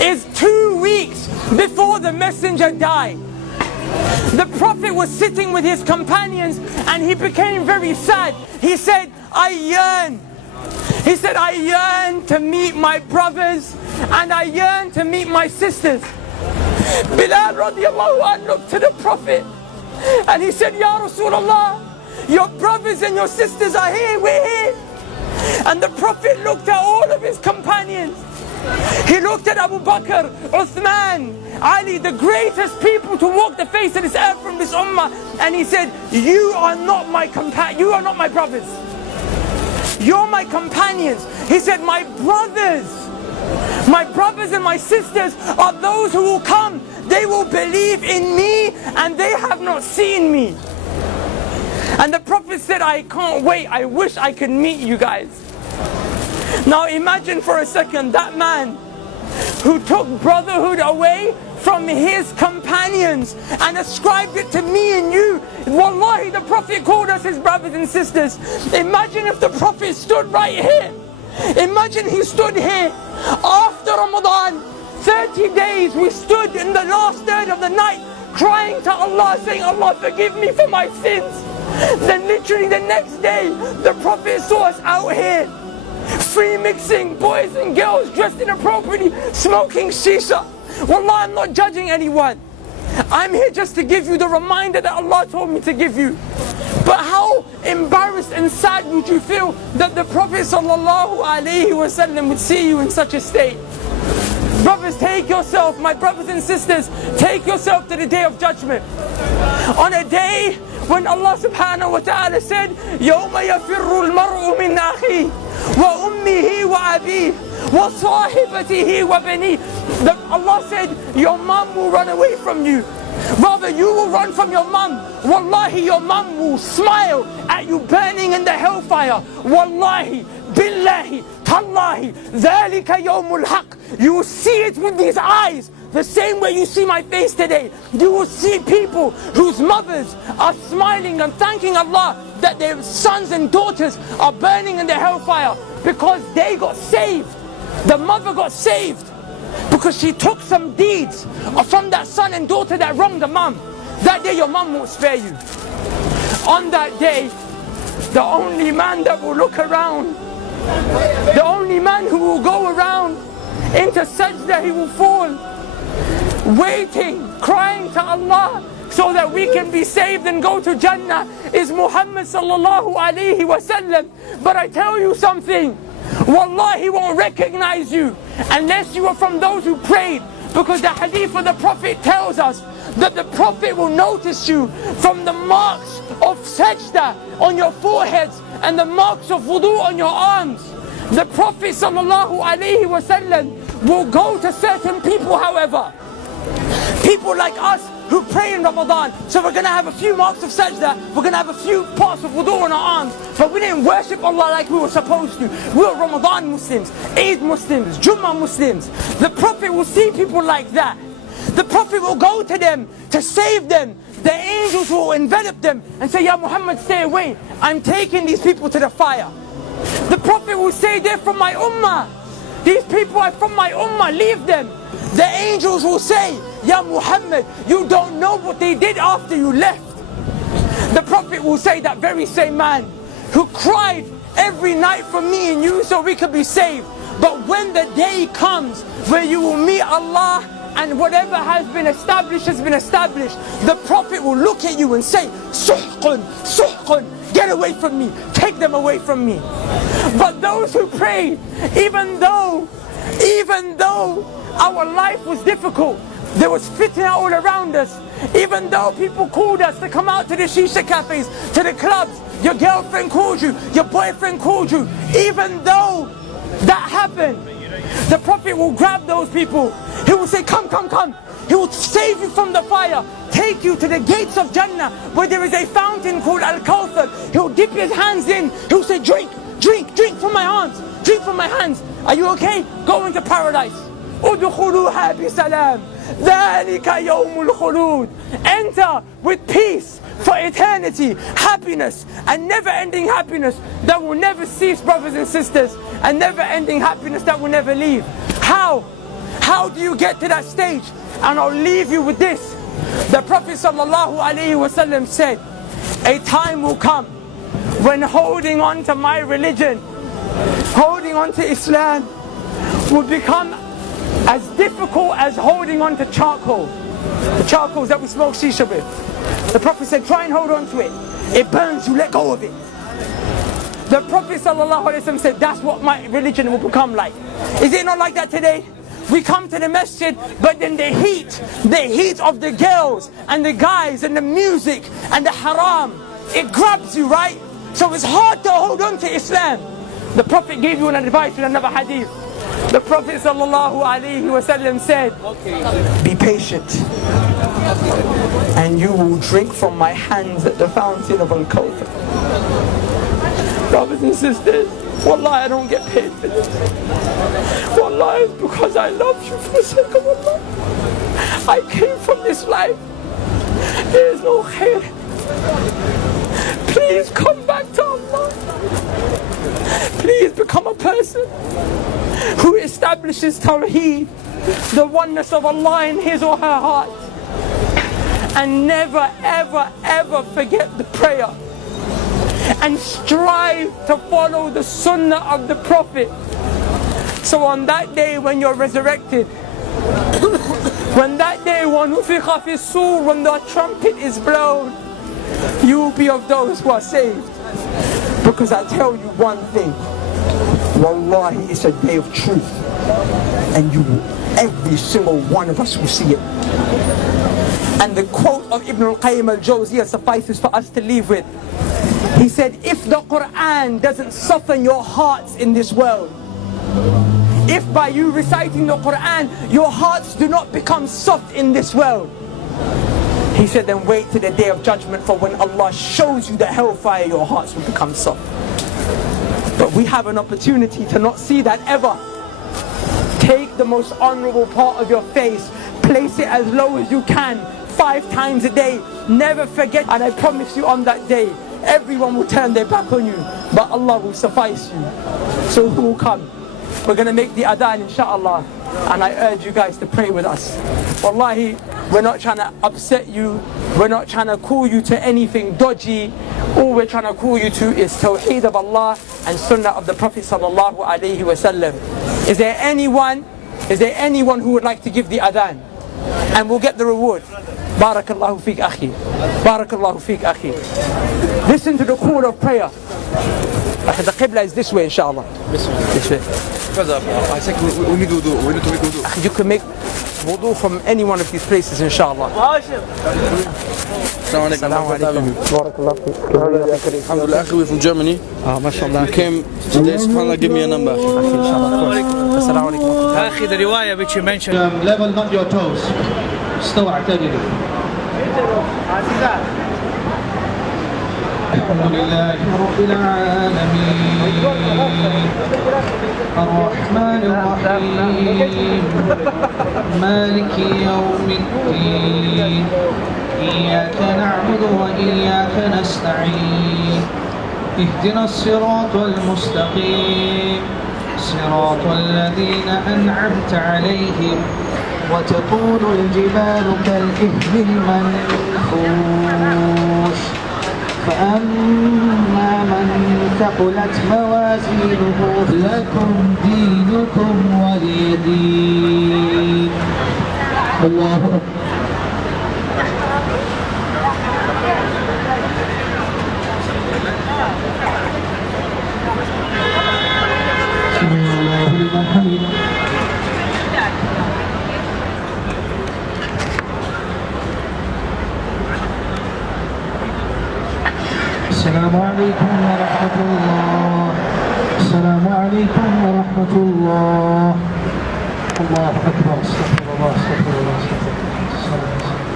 is 2 weeks before the messenger died. The Prophet was sitting with his companions and he became very sad. He said, I yearn to meet my brothers and I yearn to meet my sisters. Bilal radiallahu anh looked to the Prophet and he said, Ya Rasulullah, your brothers and your sisters are here, we're here. And the Prophet looked at all of his companions. He looked at Abu Bakr, Uthman, Ali, the greatest people to walk the face of this earth from this ummah, and he said, you are not my brothers. You're my companions. He said, my brothers and my sisters are those who will come. They will believe in me and they have not seen me. And the Prophet said, I can't wait. I wish I could meet you guys. Now imagine for a second that man who took brotherhood away from his companions and ascribed it to me and you. Wallahi, the Prophet called us his brothers and sisters. Imagine if the Prophet stood right here. Imagine he stood here after Ramadan. 30 days we stood in the last third of the night crying to Allah, saying, Allah forgive me for my sins. Then literally the next day the Prophet saw us out here free mixing, boys and girls dressed inappropriately, smoking shisha. Wallah, I'm not judging anyone. I'm here just to give you the reminder that Allah told me to give you. But how embarrassed and sad would you feel that the Prophet ﷺ would see you in such a state? Brothers, take yourself, my brothers and sisters, take yourself to the day of judgment. On a day when Allah subhanahu wa ta'ala said, يَوْمَ يَفِرُّ الْمَرْءُ مِنْ أَخِيهِ وَأُمِّهِ وَأَبِيهِ وَصَاحِبَتِهِ وَبَنِيهِ. Allah said, your mom will run away from you. Rather, you will run from your mum. Wallahi, your mum will smile at you burning in the hellfire. Wallahi, billahi, tallahi, dhalika yawmul haq. You will see it with these eyes, the same way you see my face today. You will see people whose mothers are smiling and thanking Allah that their sons and daughters are burning in the hellfire because they got saved. The mother got saved because she took some deeds from that son and daughter that wronged the mum. That day your mum won't spare you. On that day, the only man that will look around, the only man who will go around into sajda, he will fall, waiting, crying to Allah so that we can be saved and go to Jannah, is Muhammad sallallahu alaihi wasallam. But I tell you something, Wallah, he won't recognize you unless you are from those who prayed. Because the hadith of the Prophet tells us that the Prophet will notice you from the marks of sajda on your foreheads and the marks of wudu on your arms. The Prophet sallallahu alaihi wasallam will go to certain people, however, people like us who pray in Ramadan. So we're going to have a few marks of sajda, we're going to have a few parts of wudu on our arms, but we didn't worship Allah like we were supposed to. We were Ramadan Muslims, Eid Muslims, Jummah Muslims. The Prophet will see people like that. The Prophet will go to them to save them. The angels will envelop them and say, Ya Muhammad, stay away. I'm taking these people to the fire. The Prophet will say, they're from my ummah. These people are from my ummah, leave them. The angels will say, Ya Muhammad, you don't know what they did after you left. The Prophet will say, that very same man who cried every night for me and you so we could be saved. But when the day comes where you will meet Allah and whatever has been established has been established, the Prophet will look at you and say, Suhqun, Suhqun, get away from me, take them away from me. But those who prayed, even though our life was difficult, there was fitna all around us, even though people called us to come out to the shisha cafes, to the clubs, your girlfriend called you, your boyfriend called you, even though that happened, the Prophet will grab those people. He will say, come, come, come. He will save you from the fire, take you to the gates of Jannah where there is a fountain called Al-Kawthar. He will dip his hands in. He will say, drink, drink, drink from my hands, drink from my hands. Are you okay? Go into paradise. Udkhuluha bi salam. Dhalika yawmul khulud. Enter with peace for eternity, happiness, and never-ending happiness that will never cease, brothers and sisters, and never-ending happiness that will never leave. How How do you get to that stage? And I'll leave you with this. The Prophet ﷺ said, a time will come when holding on to my religion, holding on to Islam, will become as difficult as holding on to charcoal. The charcoals that we smoke shisha with. The Prophet said, try and hold on to it. It burns you, let go of it. The Prophet ﷺ said, that's what my religion will become like. Is it not like that today? We come to the masjid, but then the heat of the girls and the guys and the music and the haram, it grabs you, right? So it's hard to hold on to Islam. The Prophet gave you an advice in another hadith. The Prophet ﷺ said, be patient, and you will drink from my hands at the fountain of Al-Kawthar. Brothers and sisters, wallahi, I don't get paid for this. Wallahi, it's because I love you for the sake of Allah. I came from this life. There is no khair. Please come back to Allah. Please become a person who establishes Tawheed, the oneness of Allah in his or her heart. And never, ever, ever forget the prayer. And strive to follow the sunnah of the Prophet. So on that day when you're resurrected, when that day when the trumpet is blown, you will be of those who are saved. Because I tell you one thing, wallahi, it's a day of truth, and every single one of us will see it. And the quote of Ibn al-Qayyim al-Jawziyah suffices for us to leave with. He said, if the Quran doesn't soften your hearts in this world, if by you reciting the Quran your hearts do not become soft in this world, he said, then wait till the day of judgment, for when Allah shows you the hellfire, your hearts will become soft. But we have an opportunity to not see that ever. Take the most honorable part of your face, place it as low as you can, 5 times a day. Never forget, and I promise you on that day, everyone will turn their back on you, but Allah will suffice you. So who will come? We're going to make the adhan, inshallah, and I urge you guys to pray with us. Wallahi, we're not trying to upset you, we're not trying to call you to anything dodgy. All we're trying to call you to is Tawheed of Allah and Sunnah of the Prophet sallallahu alaihi wasallam. Is there anyone who would like to give the adhan? And we'll get the reward. Barakallahu feek akhi. Barakallahu feek akhi. Listen to the call of prayer. The Qibla is this way, inshallah. This way. I think we need wudu. We need to make wudu. You can make wudu from any one of these places, inshallah. Assalamu alaikum. Alhamdulillah, we're from Germany. MashaAllah. We came today, subhanAllah, give me a number. Assalamu alaikum. أخي, the riwayah which you mentioned. Level not your toes. استوى اعتدلوا. الحمد لله رب العالمين الرحمن الرحيم مالك يوم الدين إياك نعبد وإياك نستعين اهدنا الصراط المستقيم صراط الذين أنعمت عليهم وتكون الجبال كالإهل المنفوش فأما من ثقلت موازينه لكم دينكم ولي دين. الله أكبر. سمع الله لمن حمده. السلام عليكم ورحمة الله. السلام عليكم ورحمة الله. الله أكبر. استغفر الله استغفر الله استغفر الله.